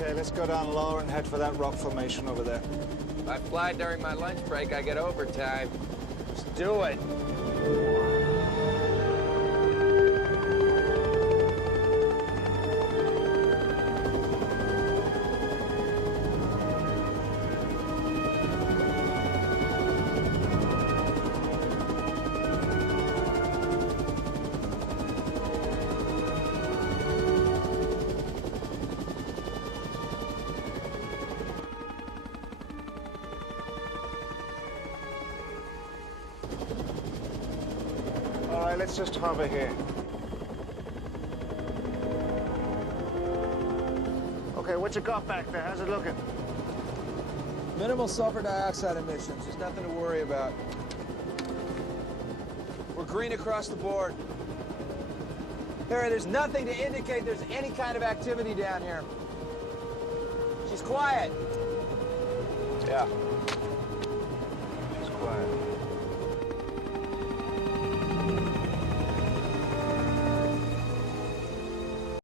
Okay, let's go down lower and head for that rock formation over there. If I fly during my lunch break, I get overtime. Let's do it. All right, let's just hover here. Okay, what you got back there? How's it looking? Minimal sulfur dioxide emissions. There's nothing to worry about. We're green across the board. Harry, there's nothing to indicate there's any kind of activity down here. She's quiet. Yeah.